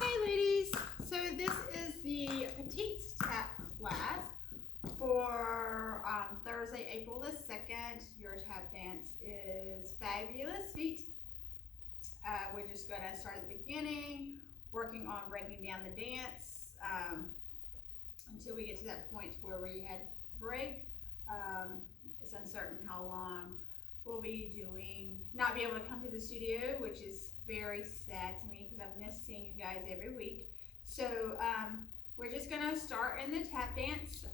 Hey ladies, so this is the Petites tap class for Thursday, April the 2nd. Your tap dance is Fabulous Feet. We're just going to start at the beginning, working on breaking down the dance until we get to that point where we had break. It's uncertain how long we'll be not be able to come to the studio, which is very sad to me because I've missed seeing you guys every week. So we're just gonna start in the tap dance.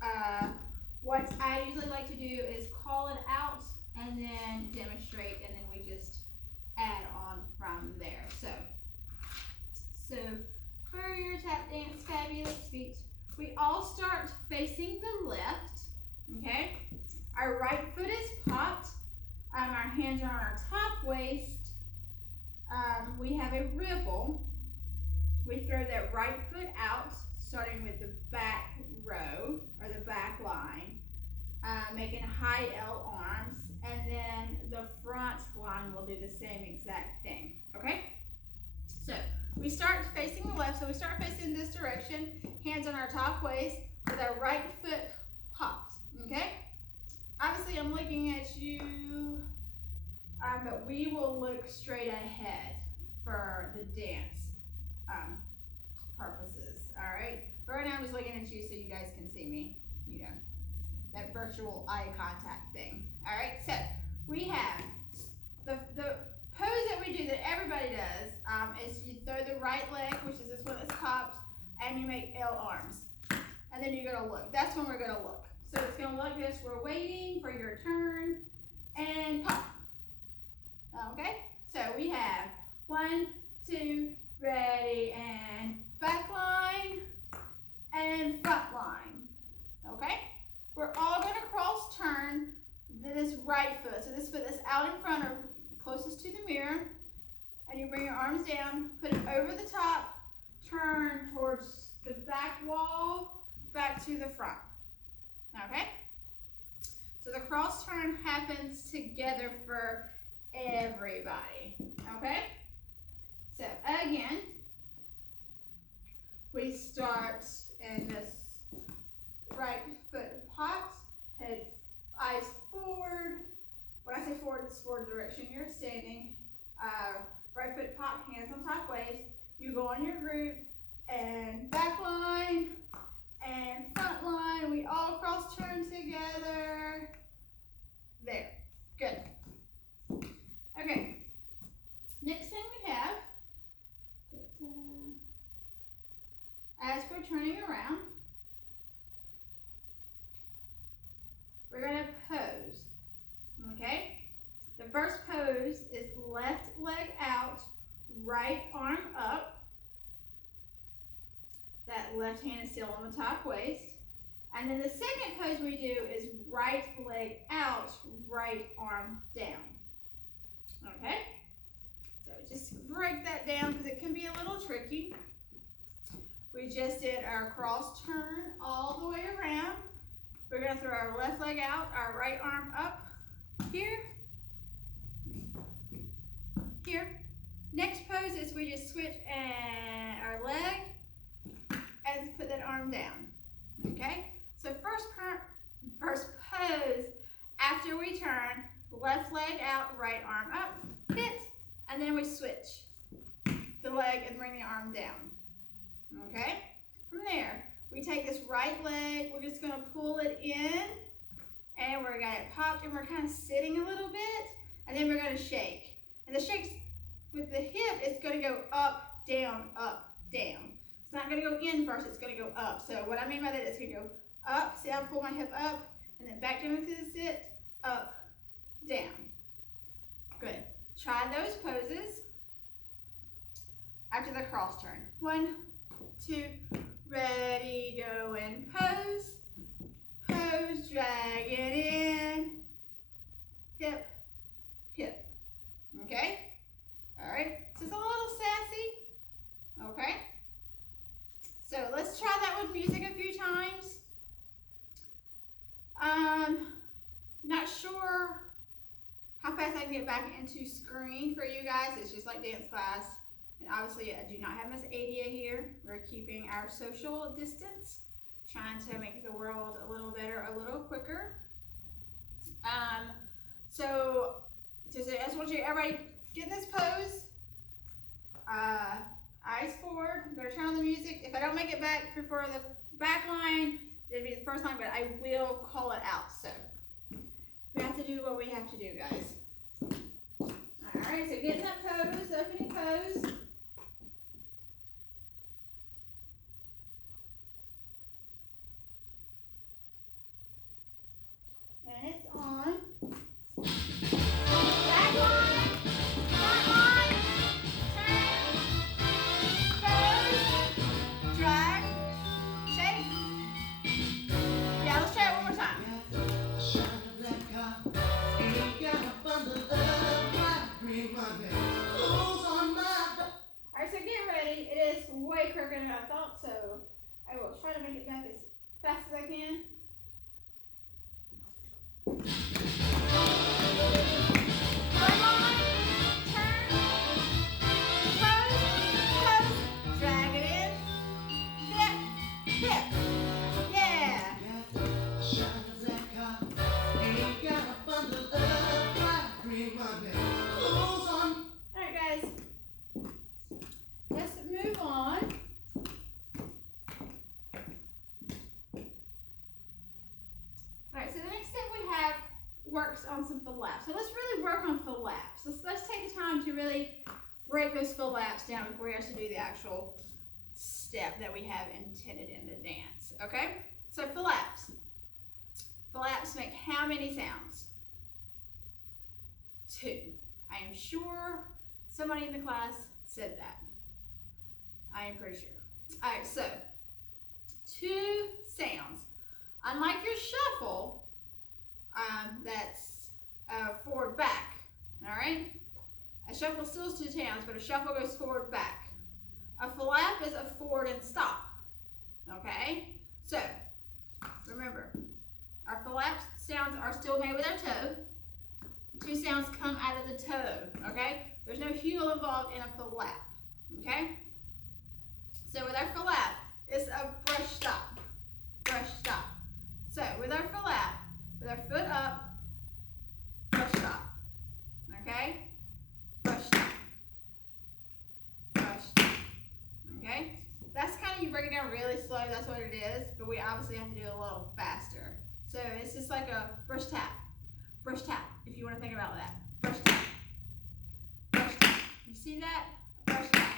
What I usually like to do is call it out and then demonstrate, and then we just add on from there. So for your tap dance Fabulous Feet, we all start facing the left, okay? Our right foot is popped. Our hands are on our top waist. We have a ripple. We throw that right foot out, starting with the back row or the back line, making high L arms, and then the front line will do the same exact thing. Okay? So we start facing the left. So we start facing this direction, hands on our top waist, with our right foot popped. Okay? Obviously, I'm looking at you, but we will look straight ahead for the dance purposes. All right. Right now, I'm just looking at you so you guys can see me. You know, that virtual eye contact thing. All right. So we have the pose that we do that everybody does is you throw the right leg, which is this one that's popped, and you make L arms, and then you're gonna look. That's when we're gonna look. So it's gonna look this. We're waiting for your turn, and pop. Okay. So we have 1, 2, ready, and back line and front line. Okay. We're all gonna cross turn this right foot. So this foot that's out in front or closest to the mirror, and you bring your arms down, put it over the top, turn towards the back wall, back to the front. Okay? So the cross turn happens together for everybody. Okay? So again, we start in this right foot popped, head, eyes forward. When I say forward, it's forward direction. You're standing. Right foot popped, hands on top waist. You go on your group and back line and front line. We all cross turn together. There. Good. Okay. Next thing we have, as we're turning around, we're going to pose. Okay? The first pose is left leg out, right arm up. That left hand is still on the top waist. And then the second pose we do is right leg out, right arm down. Okay? So just break that down because it can be a little tricky. We just did our cross turn all the way around. We're going to throw our left leg out, our right arm up here. Here. Next pose is we just switch and our leg and put that arm down. Okay? So first pose after we turn, left leg out, right arm up, hit, and then we switch the leg and bring the arm down. Okay? From there, we take this right leg, we're just going to pull it in, and we're going to get it popped, and we're kind of sitting a little bit, and then we're going to shake. And the shakes with the hip, it's going to go up, down, up, down. It's not going to go in first, it's going to go up. So what I mean by that is it's going to go up, see how I pull my hip up, and then back down to the sit, up, down. Good. Try those poses after the cross turn. 1, 2, ready, go, and pose. Pose, drag it in, hip, hip. Okay? All right. So it's a little sassy. Okay? So let's try that with music a few times. Not sure how fast I can get back into screen for you guys. It's just like dance class, and obviously I do not have Miss Adia here. We're keeping our social distance, trying to make the world a little better, a little quicker. So I just want you everybody get in this pose. Eyes forward. I'm gonna turn on the music. If I don't make it back before the back line, it'll be the first line, but I will call it out. So we have to do what we have to do, guys. All right, so get in that pose, opening pose. And it's on. Back line, front line, turn, pose, drag, shake. Yeah, let's try it one more time. Alright, so get ready. It is way quicker than I thought, so I will try to make it back as fast as I can. Front line, turn, pose, drag it in, hip, yeah. Alright guys, let's move on. Alright, so the next step we have works on some flaps. So let's really work on flaps. Let's take the time to really break those flaps down before we actually do the actual step that we have intended in the dance. Okay? So flaps. Flaps make how many sounds? 2. I am sure somebody in the class said that. I am pretty sure. Alright, so 2 sounds. Unlike your shuffle, that's forward back. Alright? A shuffle still is 2 sounds, but a shuffle goes forward back. A flap is a forward and stop. Okay? So, remember, our flap sounds are still made with our toe. The 2 sounds come out of the toe. Okay? There's no heel involved in a flap. Okay? So with our flap, it's a brush stop. Brush stop. So with our flap, with our foot up, brush stop. Okay? Brush stop. Brush stop. Okay? That's kind of, you break it down really slow, that's what it is, but we obviously have to do it a little faster. So it's just like a brush tap. Brush tap, if you want to think about that. Brush tap. Brush tap. You see that? Brush tap.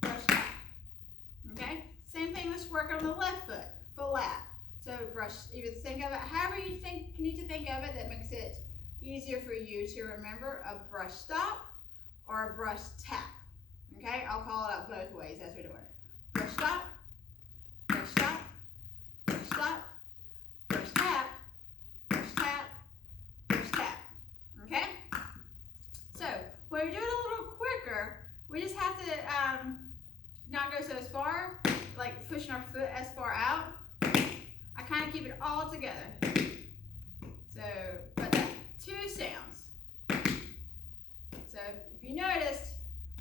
Brush tap. Okay? Same thing, let's work on the left foot. Flap. So brush, either think of it however you need to think of it that makes it easier for you to remember, a brush stop or a brush tap. Okay? I'll call it out both ways as we're doing it. Brush stop, brush stop, brush stop, brush tap, brush tap, brush tap. Okay? So when we do it a little quicker, we just have to not go so as far, like pushing our foot as far out. I kind of keep it all together. So, but that's 2 sounds. So if you noticed,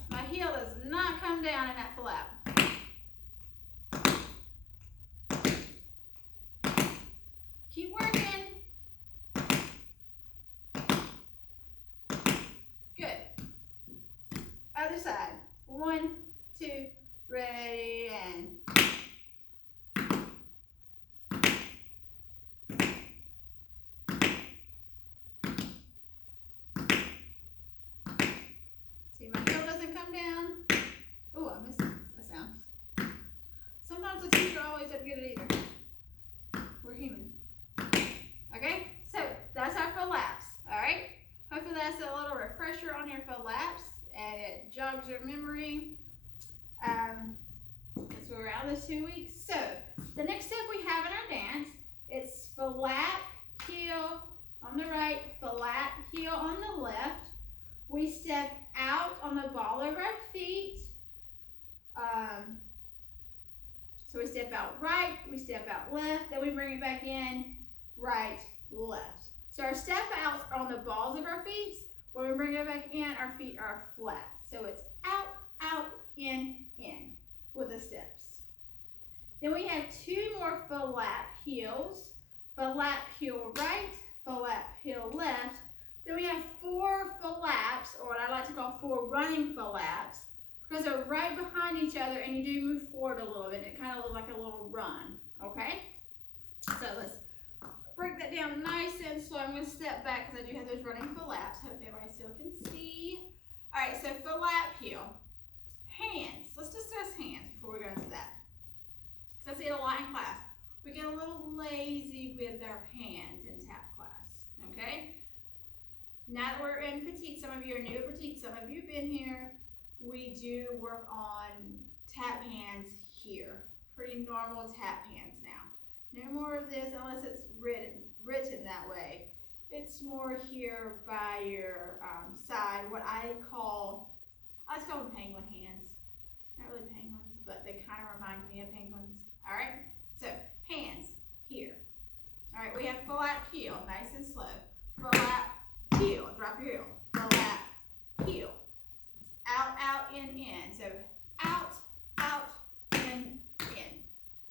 my heel does not come down in that flap. Keep working. Good. Other side. 1, 2, ready, and see, my heel doesn't come down. Oh, I missed a sound. Sometimes the teacher always doesn't get it either. We're human. Okay, so that's our flaps. All right. Hopefully that's a little refresher on your flaps and it jogs your memory. So we're out this 2 weeks. So the next step we have in our dance, it's flap, heel on the right, flap, heel on the left. We step out on the ball of our feet. So we step out right, we step out left, then we bring it back in, right, left. So our step outs are on the balls of our feet. When we bring it back in, our feet are flat. So it's out, out, in with the steps. Then we have 2 more flap heels. Flap heel right, flap heel left. Then we have 4 flaps, or what I like to call 4 running flaps, because they're right behind each other and you do move forward a little bit. It kind of looks like a little run, okay? So let's break that down nice and slow. I'm going to step back because I do have those running flaps. Hope everybody still can see. All right, so flap heel. Hands. Let's discuss hands before we go into that, because I see it a lot in class. We get a little lazy with our hands in tap class, okay? Now that we're in Petites, some of you are new at Petites, some of you have been here, we do work on tap hands here. Pretty normal tap hands now. No more of this unless it's written that way. It's more here by your side, what I like to call them penguin hands. Not really penguins, but they kind of remind me of penguins. All right, so hands here. All right, we have flap heel, nice and slow. Flap heel, drop your heel. Flap heel. Out, in. So out, in.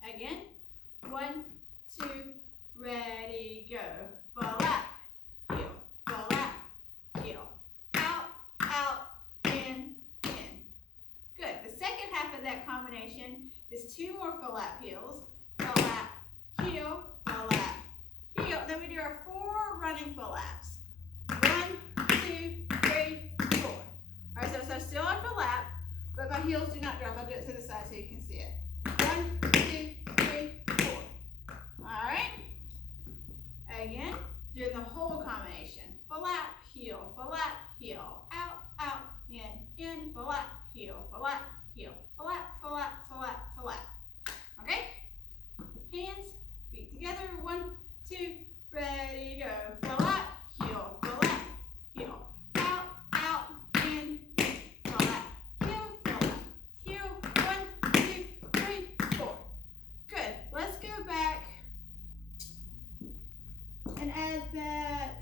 Again, 1, 2, ready, go. Flap heel, flap heel. Out, in. Good. The second half of that combination is 2 more flap heels. Flap heel, flap heel. Then we do our 4 running flaps. 1, 2, 3, 4. All right, so still on flap, but my heels do not drop. I'll do it to the side so you can see it. 1, 2, 3, 4. All right. Again, doing the whole combination. Flap heel, out, in, flap heel, flap, okay? Hands, feet together, 1, 2, ready, go. Flap heel, out, in, flap heel, 1, 2, 3, 4. Good. Let's go back and add that.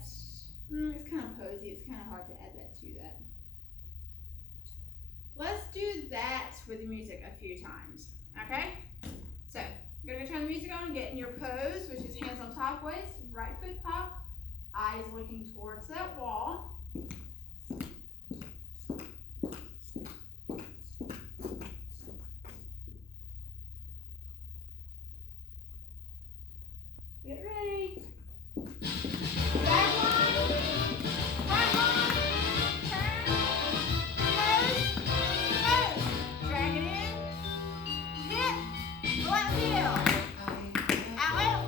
It's kind of posy. It's kind of hard to add that to that. Let's do that with the music a few times, okay? So, you're going to turn the music on, get in your pose, which is hands on top waist, right foot pop, eyes looking towards that wall. Get ready. Back line, front line, turn, pose, drag it in, hip, flap heel, out,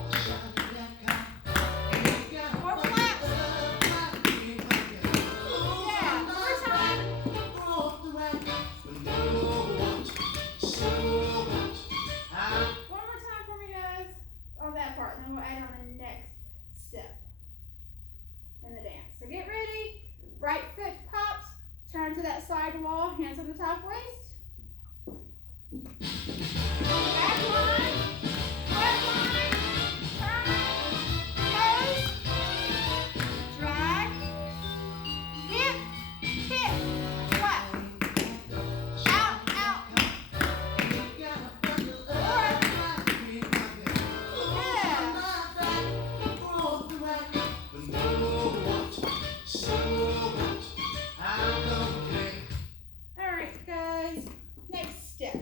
more flaps, yeah, more time, one more time for me guys, on that part, and then we'll add on the next step in the dance. So get ready, right foot pops, turn to that side wall, hands on the top waist. Back line, front line, turn, pose, drag, hip, flap, out, Alright guys, next step.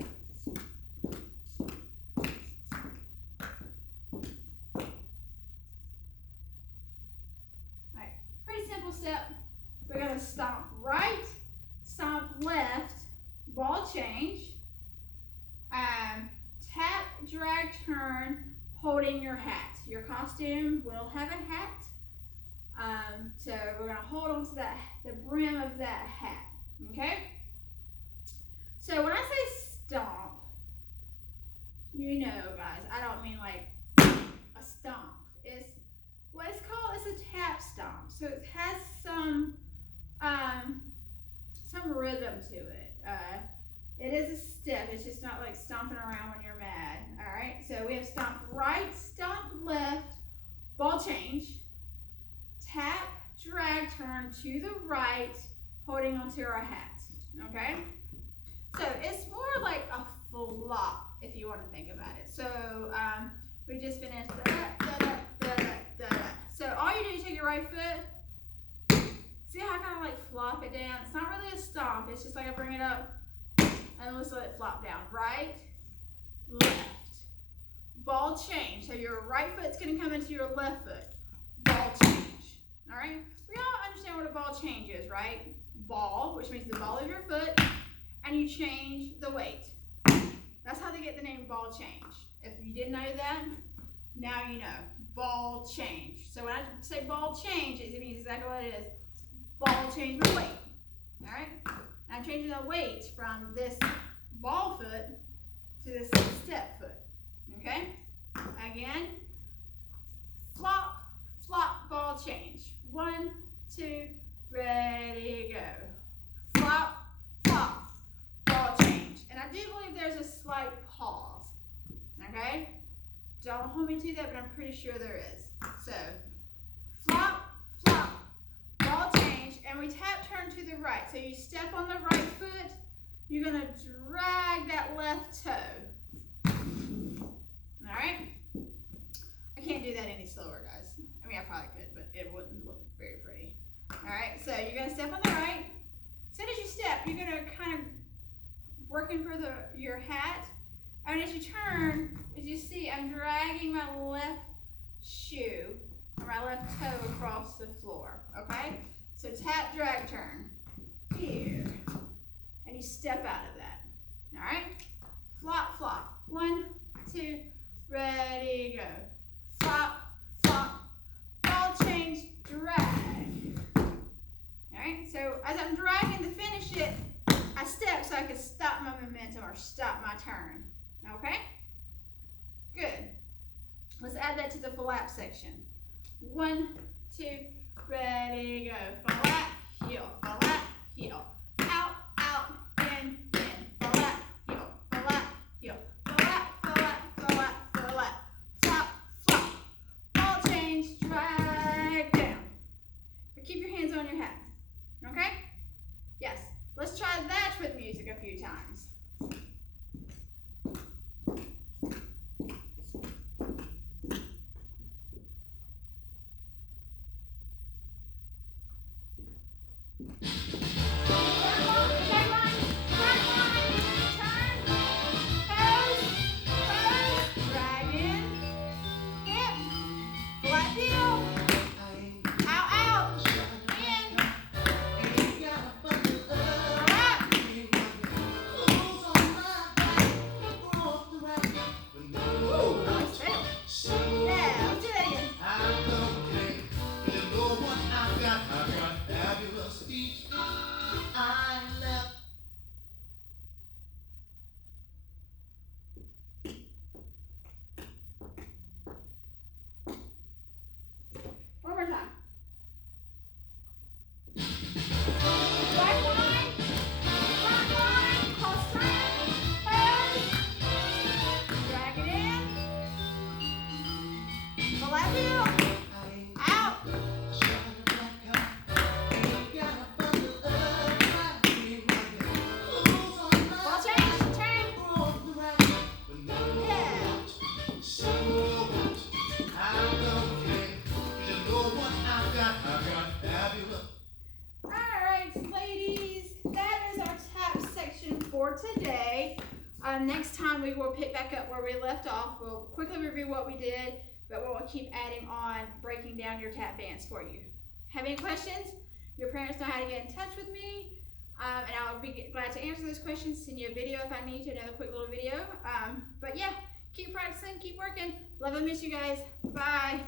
Alright, pretty simple step. We're going to stomp right, stomp left, ball change, tap, drag, turn, holding your hat. Your costume will have a hat. So we're going to hold on to the brim of that hat, okay? So when I say stomp, you know guys, I don't mean like a stomp. It's what it's called, it's a tap stomp. So it has some rhythm to it. It is a step, it's just not like stomping around when you're mad, all right? So we have stomp right, stomp left, ball change, tap, drag, turn to the right, holding onto our hat, okay? So it's more like a flop if you want to think about it. So we just finished da, da, da, da, da, da, da. So all you do is take your right foot. See how I kind of like flop it down? It's not really a stomp. It's just like I bring it up and let's let it flop down. Right, left. Ball change. So your right foot's going to come into your left foot. Ball change. All right? We all understand what a ball change is, right? Ball, which means the ball of your foot, and you change the weight. That's how they get the name ball change. If you didn't know that, now you know. Ball change. So when I say ball change, it means exactly what it is. Ball change my weight. All right? I'm changing the weight from this ball foot to this step foot. Okay? Again, flop, flop, ball change. 1, 2, ready, go. Flop, flop, ball change. And I do believe there's a slight pause. Okay? Don't hold me to that, but I'm pretty sure there is. So, flop, flop, ball change, and we tap turn to the right. So you step on the right foot, you're going to drag that left toe. All right? I can't do that any slower, guys. I mean, I probably could, but it wouldn't look very pretty. All right, so you're going to step on the right. As soon as you step, you're going to kind of working for your hat. And as you turn, as you see, I'm dragging my left shoe or my left toe across the floor, okay? So tap, drag, turn. Here. And you step out of that. All right? Flop, flop. 1, 2, ready, go. Flop, flop, ball change, drag. All right, so as I'm dragging to finish it, I step so I can stop my momentum or stop my turn. Okay? Good. Let's add that to the flap section. 1, 2, ready, go. Flap, heel, flap, heel. Out, out, in, flap, heel, flap, heel. Flap, flap, flap, flap. Flop, flop. Ball change, drag down. But keep your hands on your hat. Okay? Yes. Let's try that with music a few times. One more time. Back line, front line, cross turn, pose, drag it in, flap heel, out, ball change, turn, yeah. Alright, ladies, that is our tap section for today. Next time we will pick back up where we left off. We'll quickly review what we did, but we'll keep adding on, breaking down your tap dance for you. Have any questions? Your parents know how to get in touch with me, and I'll be glad to answer those questions, send you a video if I need to, another quick little video. But yeah, keep practicing, keep working. Love and miss you guys. Bye.